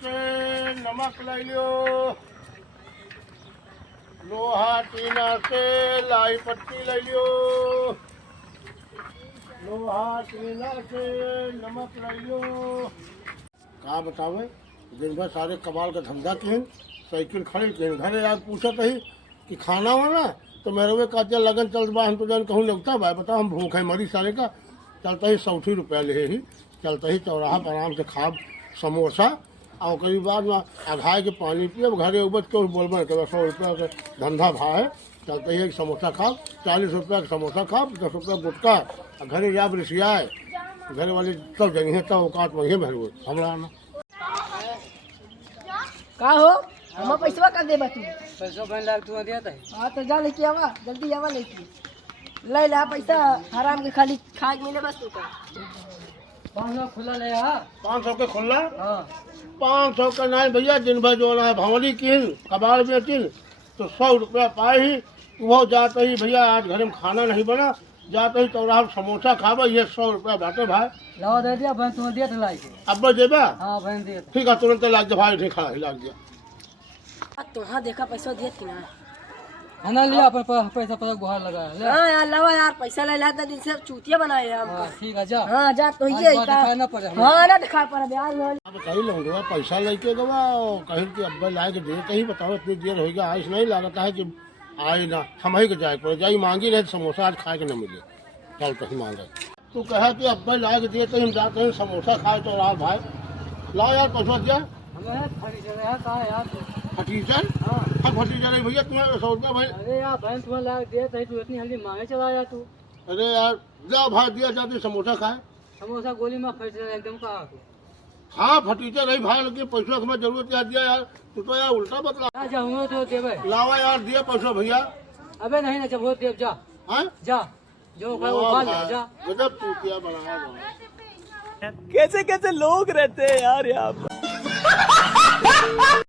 से नमक लाई लियो, लोहा टीना से लाई पट्टी लाई लियो, लोहा टीना से नमक लाई लियो। का बतावे दिन भर सारे कबाल का धंधा किन साइकिल खड़ी किन घरे आज पूछत ही कि खाना वाना तो मेरे वे का लगन चल बा हम तो जान कहूँ लगता बा बता हम भूख है मरी सारे का चलता ही 100 रुपया ले ही चलता ही चौराहा पर आराम से खाब समोसा और कई बाद में अघाए के पानी पिए घरे उबत के बोलबे के 100 रुपया के धंधा भा है चलता ही एक समोसा खाब 40 रुपया का समोसा खाब 10 रुपया गुटका घरे जाब रिसियाए घर वाले सब जगह तब औकात वही में हमारा ना का हो हम पैसा कर दे तू पैसा बन लाग तू दिया था। हाँ तो जा लेके आवा जल्दी आवा लेके ले ला पैसा हराम के खाली खा के मिले बस तू का 500 खुला ले आ 500 के खुला हां 500 का नहीं भैया दिन भर जो है भंवरी किन कबाड़ बेचिन तो 100 रुपया पाए ही वो जाते ही भैया आज घर में खाना नहीं बना जाते ही चौराहा समोसा खाबा ये 100 रुपया बाटे भाई लाओ दे दिया बहन तू दिया था लाई के अब देबा हां बहन दिया ठीक है तुरंत लाग दे भाई ठीक है लाग दिया तुहा देखा पैसा दिए थी ना है ना लिया पर पैसा पर गुहार लगा ले। हाँ यार लवा यार पैसा ले लाता दिन से चूतिया बनाए हम हां ठीक है जा। हाँ जा तो ये दिखाना ना पड़े हाँ ना दिखा पर यार अब कहीं लौंडवा पैसा लेके गवा कहीं कि अब्बा लाए के दे कहीं बताओ इतनी देर हो गया आज नहीं लागता है कि आए ना हम ही के जाए पर जाई मांगी रहे समोसा आज खाए के न मिले चल कहीं मांगे तू कहा कि अब्बा लाए के दिए तो हम जाते हैं समोसा खाए तो रात भाई लाओ यार पैसा दिया हमें खड़ी जगह है का यार फटीचर हां हाँ फटीचर है भैया तुम्हें 100 रुपया भाई अरे यार बहन तुम्हें लाग दिया था तू इतनी जल्दी मांगे चला आया तू अरे यार जा भाई दिया जाते समोसा खाए समोसा गोली में फट जाए एकदम का हाँ फटीचर रही भाई लेकिन पैसा हमें जरूरत यार दिया यार तू तो यार उल्टा बतला आ जाऊंगा तो देबे लावा यार दिया पैसा भैया अबे नहीं ना जब हो देव जा हाँ जा जो भाई वो खा ले जा गजब तू क्या बनाया कैसे कैसे लोग रहते हैं यार यहाँ पर।